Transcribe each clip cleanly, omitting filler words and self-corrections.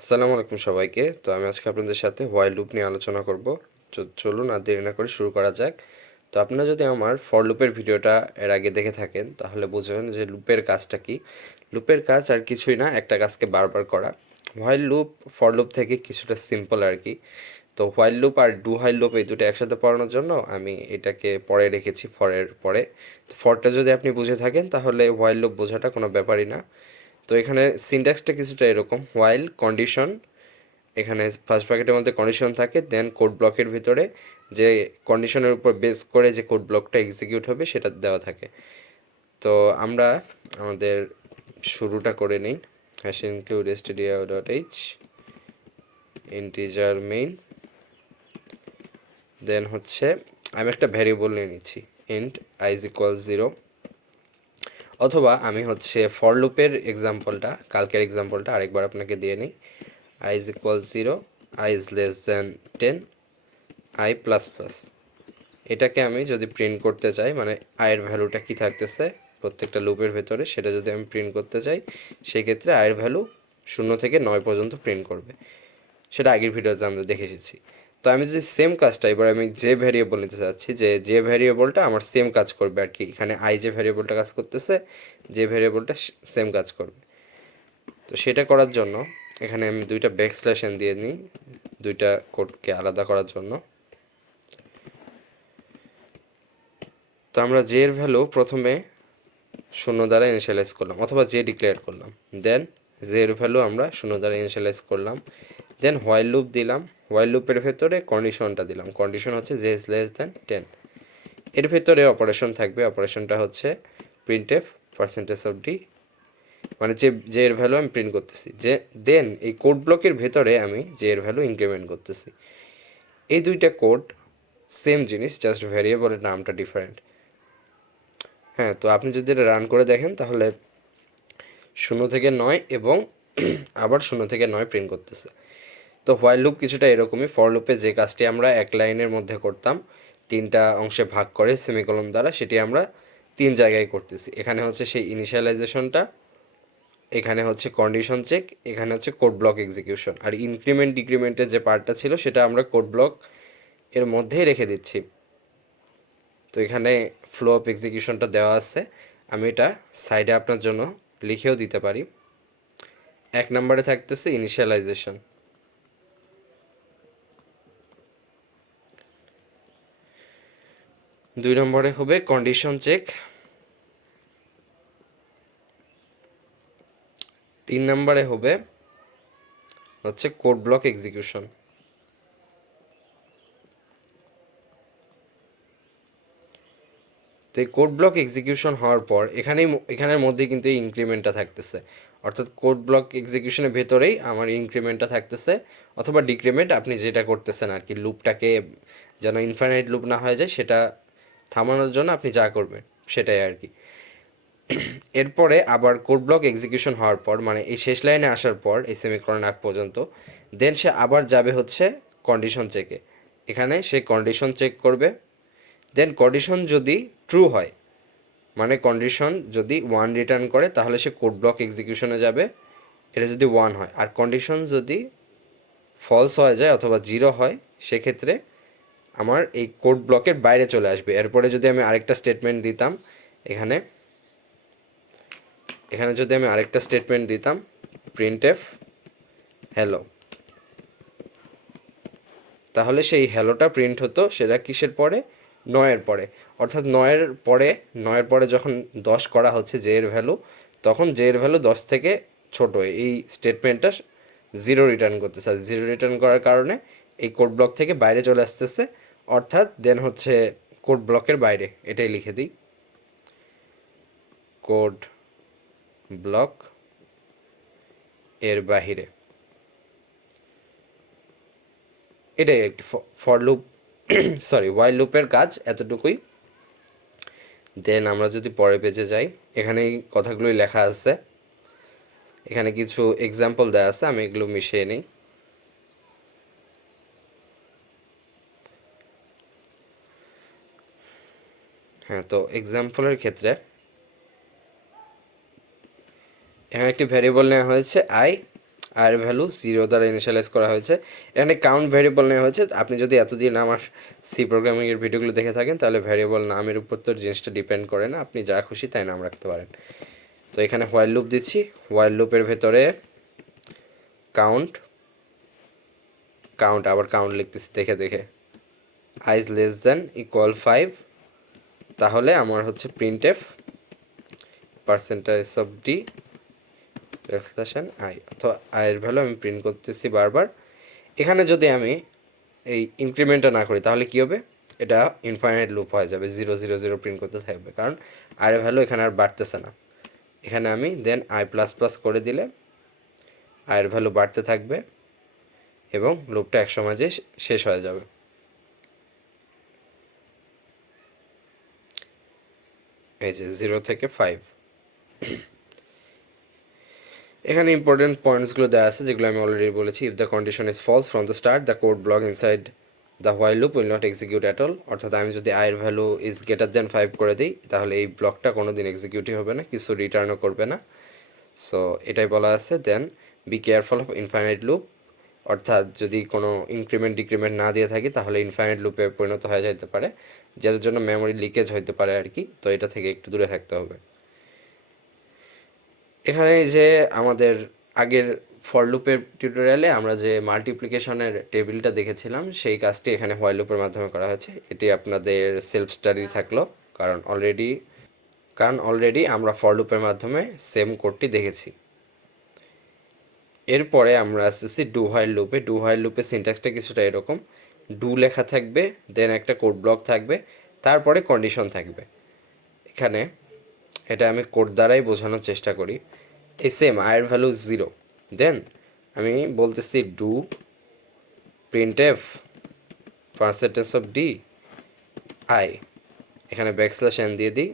আসসালামু আলাইকুম সবাইকে। তো আমি আজকে আপনাদের সাথে হোয়াইল লুপ নিয়ে আলোচনা করব। চলুন আর দেরি না করে শুরু করা যাক। তো আপনারা যদি আমার ফর লুপের ভিডিওটা এর আগে দেখে থাকেন তাহলে বুঝবেন যে লুপের কাজটা কি। লুপের কাজ আর কিছুই না, একটা কাজকে বারবার করা। হোয়াইল লুপ ফর লুপ থেকে কিছুটা সিম্পল আর কি। তো হোয়াইল লুপ আর ডু হোয়াইল লুপ এই দুটো একসাথে পড়ানোর জন্য আমি এটাকে পরে রেখেছি ফরের পরে। তো ফরটা যদি আপনি বুঝে থাকেন তাহলে হোয়াইল লুপ বোঝাটা কোনো ব্যাপারই না। তো এখানে সিনট্যাক্সটা কিছুটা এরকম, হোয়াইল কন্ডিশন, এখানে ফার্স্ট ব্র্যাকেটের মধ্যে কন্ডিশন থাকে, দেন কোড ব্লকের ভিতরে যে কন্ডিশনের উপর বেস করে যে কোড ব্লকটা এক্সিকিউট হবে সেটা দেওয়া থাকে। তো আমরা আমাদের শুরুটা করে নিই। Hash include stdio.h integer main, then হচ্ছে আমি একটা ভ্যারিয়েবল নিয়ে নিচ্ছি ইন্ট i is equal 0, অথবা আমি হচ্ছে ফর লুপের এক্সাম্পলটা, কালকের এক্সাম্পলটা আরেকবার আপনাকে দিয়ে নিই। i is equal 0, i is less than 10, i plus plus. এটাকে আমি যদি প্রিন্ট করতে চাই, মানে আয়ের ভ্যালুটা কি থাকতেছে প্রত্যেকটা লুপের ভেতরে সেটা যদি আমি প্রিন্ট করতে চাই, সেই ক্ষেত্রে আয়ের ভ্যালু 0 থেকে 9 পর্যন্ত প্রিন্ট করবে। সেটা আগের ভিডিওতে আমরা দেখে এসেছি। তো আমি যদি সেম কাজটা এবার আমি যে ভ্যারিয়েবল নিতে চাচ্ছি, যে ভ্যারিয়েবলটা আমার সেম কাজ করবে আর কি, এখানে আই যে ভ্যারিয়েবলটা কাজ করতেছে, যে ভ্যারিয়েবলটা সেম কাজ করবে। তো সেটা করার জন্য এখানে আমি দুইটা ব্যাকস্ল্যাশ এন দিয়ে নিই, দুইটা কোডকে আলাদা করার জন্য। তো আমরা জে এর ভ্যালু প্রথমে 0 দ্বারা ইনিশিয়ালাইজ করলাম, অথবা জে ডিক্লেয়ার করলাম, দেন জে এর ভ্যালু আমরা 0 দ্বারা ইনিশিয়ালাইজ করলাম, দেন হোয়াইল লুপ দিলাম, হোয়াইল লুপের ভেতরে কন্ডিশনটা দিলাম, কন্ডিশন হচ্ছে জে ইজ লেস দ্যান 10। এর ভেতরে অপারেশন থাকবে, অপারেশনটা হচ্ছে প্রিন্টএফ পার্সেন্টেজ অফ ডি, মানে যে এর ভ্যালু আমি প্রিন্ট করতেছি, যে দেন এই কোড ব্লকের ভেতরে আমি যে এর ভ্যালু ইনক্রিমেন্ট করতেছি। এই দুইটা কোড সেম জিনিস, জাস্ট ভ্যারিয়েবলের নামটা ডিফারেন্ট। হ্যাঁ, তো আপনি যদি এটা রান করে দেখেন তাহলে 0 থেকে 9 এবং আবার 0 থেকে 9 প্রিন্ট করতেছে। তো হোয়াইল লুপ কিছুটা এরকমই। ফর লুপে যে কাজটি আমরা এক লাইনের মধ্যে করতাম, তিনটা অংশে ভাগ করে সেমিকোলন দ্বারা, সেটি আমরা তিন জায়গায় করতেছি। এখানে হচ্ছে সেই ইনিশিয়ালাইজেশনটা, এখানে হচ্ছে কন্ডিশন চেক, এখানে হচ্ছে কোড ব্লক এক্সিকিউশন, আর ইনক্রিমেন্ট ডিক্রিমেন্টের যে পার্টটা ছিল সেটা আমরা কোড ব্লক এর মধ্যেই রেখে দিচ্ছি। তো এখানে ফ্লো অফ এক্সিকিউশনটা দেওয়া আছে, আমি এটা সাইডে আপনার জন্য লিখেও দিতে পারি। এক নম্বরে থাকতেছে ইনিশিয়ালাইজেশন, দুই নম্বরে হবে কন্ডিশন চেক, তিন নম্বরে হবে হচ্ছে কোড ব্লক এক্সিকিউশন। তো এই কোড ব্লক এক্সিকিউশন হওয়ার পর এখানের মধ্যে কিন্তু এই ইনক্রিমেন্টটা থাকতেছে, অর্থাৎ কোড ব্লক এক্সিকিউশনের ভেতরেই আমার ইনক্রিমেন্টটা থাকতেছে, অথবা ডিক্রিমেন্ট, আপনি যেটা করতেছেন আর কি, লুপটাকে যেন ইনফাইনাইট লুপ না হয়ে যায় সেটা থামানোর জন্য আপনি যা করবেন সেটাই আর কি। এরপরে আবার কোড ব্লক এক্সিকিউশন হওয়ার পর, মানে এই শেষ লাইনে আসার পর এই সেমিকোলন আগ পর্যন্ত, দেন সে আবার যাবে হচ্ছে কন্ডিশন চেকে। এখানে সে কন্ডিশন চেক করবে, দেন কন্ডিশন যদি ট্রু হয়, মানে কন্ডিশন যদি 1 রিটার্ন করে তাহলে সে কোড ব্লক এক্সিকিউশনে যাবে, এটা যদি 1 হয়। আর কন্ডিশন যদি ফলস হয়ে যায় অথবা 0 হয়, সেক্ষেত্রে আমার এই কোড ব্লকের বাইরে চলে আসবে। এরপরে যদি আমি আরেকটা স্টেটমেন্ট দিতাম, এখানে এখানে যদি আমি আরেকটা স্টেটমেন্ট দিতাম, প্রিন্টএফ হ্যালো, তাহলে সেই হ্যালোটা প্রিন্ট হতো। সেটা কিসের পরে? 9-এর পরে। অর্থাৎ 9-এর পরে যখন 10 করা হচ্ছে জে এর ভ্যালু, তখন জে এর ভ্যালু 10 থেকে ছোট, এই স্টেটমেন্টটা 0 রিটার্ন করতেছে। আর 0 রিটার্ন করার কারণে এই কোড ব্লক থেকে বাইরে চলে আসতেছে, অর্থাৎ দেন হচ্ছে কোড ব্লকের বাইরে। এটাই লিখে দিই, কোড ব্লক এর বাহিরে। এটাই একটি ফর লুপ, সরি হোয়াইল লুপের কাজ এতটুকুই। দেন আমরা যদি পরের পেজে যাই, এখানে এই কথাগুলোই লেখা আছে, এখানে কিছু এক্সাম্পল দেওয়া আছে, আমি এগুলো মিশিয়ে নিই। হ্যাঁ, তো এক্সাম্পলের ক্ষেত্রে এখানে একটি ভ্যারিয়েবল নেওয়া হয়েছে আই, আয়ের ভ্যালু 0 দ্বারা ইনিশিয়ালাইজ করা হয়েছে। এখানে কাউন্ট ভ্যারিয়েবল নেওয়া হয়েছে। আপনি যদি এতদিন আমার সি প্রোগ্রামিংয়ের ভিডিওগুলো দেখে থাকেন তাহলে ভ্যারিয়েবল নামের উপর তো জিনিসটা ডিপেন্ড করে না, আপনি যা খুশি তাই নাম রাখতে পারেন। তো এখানে হোয়াইল লুপ দিচ্ছি, হোয়াইল লুপের ভেতরে কাউন্ট আবার কাউন্ট লিখতেছি দেখে দেখে, i is less than equal 5, তাহলে আমার হচ্ছে print f percentage of d backslash n i, অথবা আয়ের ভ্যালু আমি প্রিন্ট করতেছি বারবার। এখানে যদি আমি এই ইনক্রিমেন্টটা না করি তাহলে কী হবে, এটা ইনফাইনাইট লুপ হয়ে যাবে, 0 0 0 প্রিন্ট করতে থাকবে, কারণ আয়ের ভ্যালু এখানে আর বাড়তেছে না। এখানে আমি দেন আই প্লাস প্লাস করে দিলে আয়ের ভ্যালু বাড়তে থাকবে এবং লুপটা এক সময় যে শেষ হয়ে যাবে। এই যে 0 থেকে 5। এখানে ইম্পর্টেন্ট পয়েন্টসগুলো দেওয়া আছে যেগুলো আমি অলরেডি বলেছি। If the condition is false from the start the code block inside the while loop will not execute at all. অর্থাৎ আমি যদি আয়ের ভ্যালু ইজ গ্রেটার দেন 5 করে দিই তাহলে এই ব্লকটা কোনো দিন এক্সিকিউটই হবে না, কিছু রিটার্নও করবে না। সো এটাই বলা আছে। Then be careful of infinite loop, অর্থাৎ যদি কোনো ইনক্রিমেন্ট ডিক্রিমেন্ট না দিয়ে থাকি তাহলে ইনফাইনাইট লুপে পরিণত হয়ে যেতে পারে, যার জন্য মেমোরি লিকেজ হতে পারে আর কি। তো এটা থেকে একটু দূরে থাকতে হবে। এখানে যে আমাদের আগের ফর লুপের টিউটোরিয়ালে আমরা যে মাল্টিপ্লিকেশনের টেবিলটা দেখেছিলাম সেই কাজটি এখানে হোয়াইল লুপের মাধ্যমে করা হয়েছে। এটি আপনাদের সেলফ স্টাডি থাকলো, কারণ অলরেডি আমরা ফর লুপের মাধ্যমে সেম কোডটি দেখেছি। এরপরে আমরা আসতেছি ডু হোয়াইল লুপে। ডু হোয়াইল লুপের সিনট্যাক্সটা কিছুটা এরকম, ডু লেখা থাকবে, দেন একটা কোড ব্লক থাকবে, তারপরে কন্ডিশন থাকবে। এখানে এটা আমি কোড দ্বারাই বোঝানোর চেষ্টা করি। এই সেম আয়ের ভ্যালু 0, দেন আমি বলতেছি do print f percentage of D I, এখানে ব্যাকস্ল্যাশ এন দিয়ে দিই,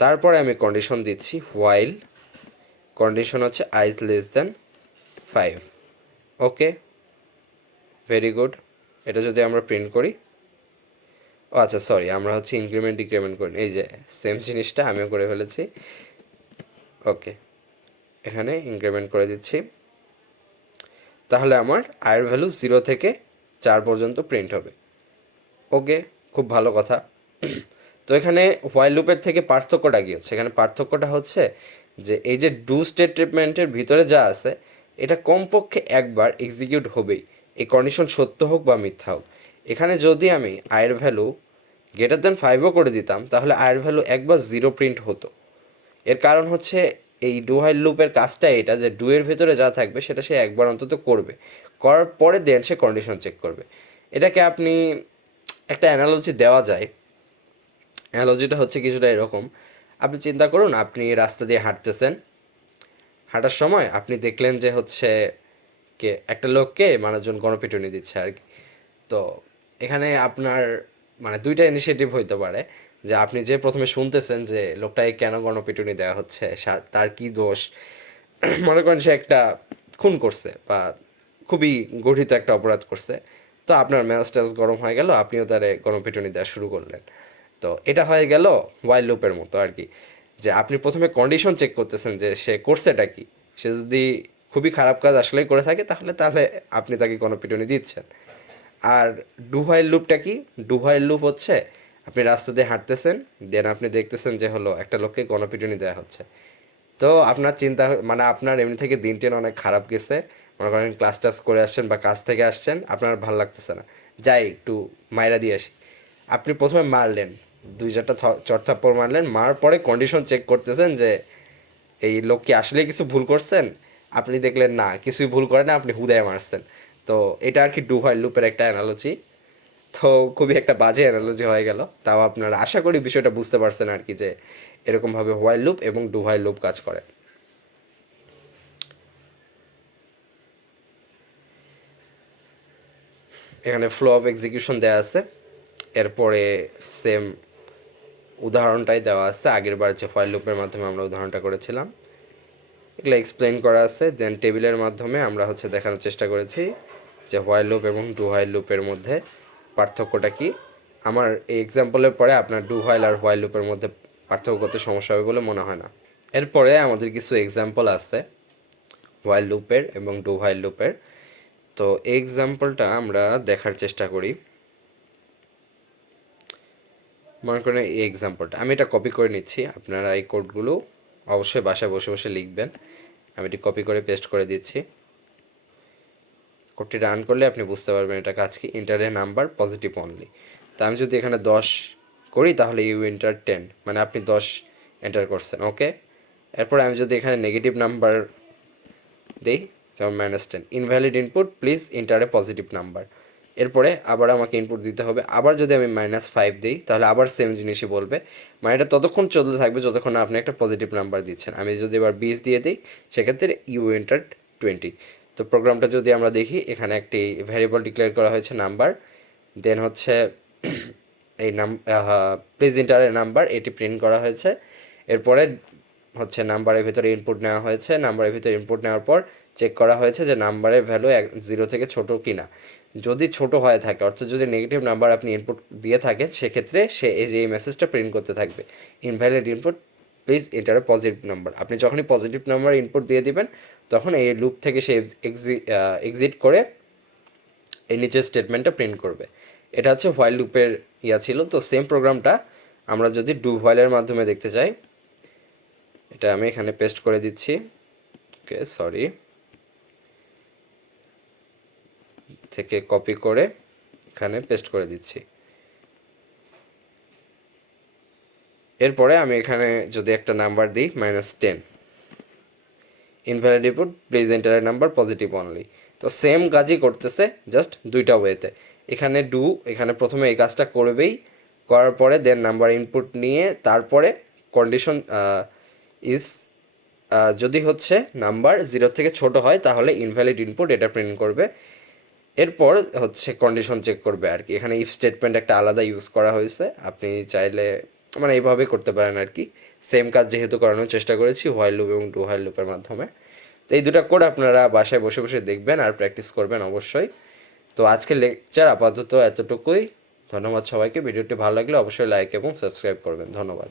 তারপরে আমি কন্ডিশন দিচ্ছি হোয়াইল কন্ডিশন হচ্ছে I is less than 5। Okay, very good. এটা যদি আমরা প্রিন্ট করি, ও আচ্ছা সরি, আমরা হচ্ছে ইনক্রিমেন্ট ডিক্রিমেন্ট করি, এই যে সেম জিনিসটা আমিও করে ফেলেছি। ওকে, এখানে ইনক্রিমেন্ট করে দিচ্ছি, তাহলে আমার আয়ের ভ্যালু 0 থেকে 4 পর্যন্ত প্রিন্ট হবে। ওকে, খুব ভালো কথা। তো এখানে হোয়াইল লুপের থেকে পার্থক্যটা কী হচ্ছে, এখানে পার্থক্যটা হচ্ছে যে এই যে ডু স্টেটমেন্টের ভিতরে যা আছে এটা কমপক্ষে একবার এক্সিকিউট হবেই, এই কন্ডিশন সত্য হোক বা মিথ্যা হোক। এখানে যদি আমি আয়ের ভ্যালু গ্রেটার দ্যান 5ও করে দিতাম তাহলে আয়ের ভ্যালু একবার 0 প্রিন্ট হতো। এর কারণ হচ্ছে এই ডু হোয়াইল লুপের কাজটা এটা যে ডু এর ভেতরে যা থাকবে সেটা সে একবার অন্তত করবে, করার পরে দেন সে কন্ডিশন চেক করবে। এটাকে আপনি একটা অ্যানালজি দেওয়া যায়। অ্যানালজিটা হচ্ছে কিছুটা এরকম, আপনি চিন্তা করুন আপনি রাস্তা দিয়ে হাঁটতেছেন, হাঁটার সময় আপনি দেখলেন যে হচ্ছে একটা লোককে মানুষজন গণপিটুনি দিচ্ছে আর কি। তো এখানে আপনার মানে দুইটা ইনিশিয়েটিভ হইতে পারে, যে আপনি যে প্রথমে শুনতেছেন যে লোকটাকে কেন গণপিটুনি দেওয়া হচ্ছে, তার কি দোষ, মনে করেন সে একটা খুন করছে বা খুবই গঠিত একটা অপরাধ করছে, তো আপনার মেজাজ গরম হয়ে গেল, আপনিও তারে গণপিটুনি দেওয়া শুরু করলেন। তো এটা হয়ে গেল ওয়াইল লুপের মতো আর কি, যে আপনি প্রথমে কন্ডিশন চেক করতেছেন যে সে করছেটা কি। সে যদি খুবই খারাপ কাজ আসলেই করে থাকে তাহলে তাহলে আপনি তাকে গণপিটুনি দিচ্ছেন। আর ডু হোয়াইল লুপটা কি, ডু হোয়াইল লুপ হচ্ছে আপনি রাস্তা দিয়ে হাঁটতেছেন, দেন আপনি দেখতেছেন যে হলো একটা লোককে গণপিটুনি দেওয়া হচ্ছে। তো আপনার চিন্তা মানে আপনার এমনি থেকে দিন টেন অনেক খারাপ গেছে, মনে করেন ক্লাস টাস করে আসছেন বা কাজ থেকে আসছেন, আপনার ভালো লাগতেছে না, যাই একটু মাইরা দিয়ে আসি। আপনি প্রথমে মারলেন, 2-4টা চড়থাপ্পড় মারলেন, মারার পরে কন্ডিশন চেক করতেছেন যে এই লোক কি আসলে কিছু ভুল করছেন, আপনি দেখলেন না কিছুই ভুল করে না, আপনি হুদায় মারছেন। তো এটা আর কি ডু হোয়াইল লুপের একটা অ্যানালজি। তো খুবই একটা বাজে অ্যানালজি হয়ে গেল, তাও আপনারা আশা করি বিষয়টা বুঝতে পারছেন আর কি, যে এরকমভাবে হোয়াইল লুপ এবং ডু হোয়াইল লুপ কাজ করে। এখানে ফ্লো অফ এক্সিকিউশন দেওয়া আছে, এরপরে সেম উদাহরণটাই দেওয়া আছে আগের বার যে হোয়াইল লুপের মাধ্যমে আমরা উদাহরণটা করেছিলাম, এগুলো এক্সপ্লেন করা আছে। দেন টেবিলের মাধ্যমে আমরা হচ্ছে দেখানোর চেষ্টা করেছি যে হোয়াইল লুপ এবং ডু হোয়াইল লুপের মধ্যে পার্থক্যটা কি। আমার এই এক্সাম্পলের পরে আপনার ডু হোয়াইল আর হোয়াইল লুপের মধ্যে পার্থক্য করতে সমস্যা হবে বলে মনে হয় না। এরপরে আমাদের কিছু এক্সাম্পল আছে, হোয়াইল লুপের এবং ডু হোয়াইল লুপের। তো এই এক্সাম্পলটা আমরা দেখার চেষ্টা করি। মনে করেন এই এক্সাম্পলটা আমি এটা কপি করে নিচ্ছি, আপনারা এই কোডগুলো অবশ্যই বাসায় বসে বসে লিখবেন। আমি এটি কপি করে পেস্ট করে দিচ্ছি। কোডটি রান করলে আপনি বুঝতে পারবেন এটা কাজ কি। ইন্টারের নাম্বার পজিটিভ অনলি। তা আমি যদি এখানে 10 করি তাহলে ইউ এন্টার 10, মানে আপনি 10 এন্টার করছেন। ওকে, এরপরে আমি যদি এখানে নেগেটিভ নাম্বার দিই, যেমন -10, invalid input, please enter a positive number. এরপরে আবার আমাকে ইনপুট দিতে হবে। আবার যদি আমি -5 দিই তাহলে আবার সেম জিনিসই বলবে, মানে এটা ততক্ষণ চলতে থাকবে যতক্ষণ না আপনি একটা পজিটিভ নাম্বার দিচ্ছেন। আমি যদি এবার 20 দিয়ে দিই সেক্ষেত্রে ইউ এন্টার 20। তো প্রোগ্রামটা যদি আমরা দেখি, এখানে একটি ভ্যারিয়েবল ডিক্লেয়ার করা হয়েছে নাম্বার, দেন হচ্ছে এই প্লিজ এন্টারের নাম্বার এটি প্রিন্ট করা হয়েছে। এরপরে হচ্ছে নাম্বারের ভিতরে ইনপুট নেওয়া হয়েছে, নাম্বারের ভিতরে ইনপুট নেওয়ার পর চেক করা হয়েছে যে নাম্বারের ভ্যালু 0 থেকে ছোট কি না। যদি ছোট হয়ে থাকে, অর্থাৎ যদি নেগেটিভ নাম্বার আপনি ইনপুট দিয়ে থাকেন, সেক্ষেত্রে সে এই মেসেজটা প্রিন্ট করতে থাকবে, invalid input, please enter positive number. আপনি যখনই পজিটিভ নাম্বার ইনপুট দিয়ে দিবেন তখন এই লুপ থেকে সে এক্সিট করে এই নিচের স্টেটমেন্টটা প্রিন্ট করবে। এটা হচ্ছে হোয়াইল লুপের ছিল। তো সেম প্রোগ্রামটা আমরা যদি ডু হোয়াইলের মাধ্যমে দেখতে চাই, এটা আমি এখানে পেস্ট করে দিচ্ছি। ওকে, সরি, থেকে কপি করে এখানে পেস্ট করে দিচ্ছি। এরপরে আমি এখানে যদি একটা নাম্বার দিই -10, invalid input, please enter number positive only. তো সেম কাজই করতেছে, জাস্ট দুইটা ওয়েতে। এখানে এখানে প্রথমে এই কাজটা করবেই, করার পরে দেন নাম্বার ইনপুট নিয়ে তারপরে কন্ডিশন ইজ, যদি হচ্ছে নাম্বার 0 থেকে ছোট হয় তাহলে ইনভ্যালিড ইনপুট এটা প্রিন্ট করবে। এরপর হচ্ছে কন্ডিশন চেক করবে আর কি। এখানে ইফ স্টেটমেন্ট একটা আলাদা ইউজ করা হয়েছে, আপনি চাইলে মানে এইভাবে করতে পারেন আর কি। সেম কাজ যেহেতু করানোর চেষ্টা করেছি হোয়াইল লুপ এবং ডু হোয়াইল লুপের মাধ্যমে। তো এই দুটো কোড আপনারা বাসায় বসে বসে দেখবেন আর প্র্যাকটিস করবেন অবশ্যই। তো আজকের লেকচার আপাতত এতটুকুই। ধন্যবাদ সবাইকে। ভিডিওটি ভালো লাগলে অবশ্যই লাইক এবং সাবস্ক্রাইব করবেন। ধন্যবাদ।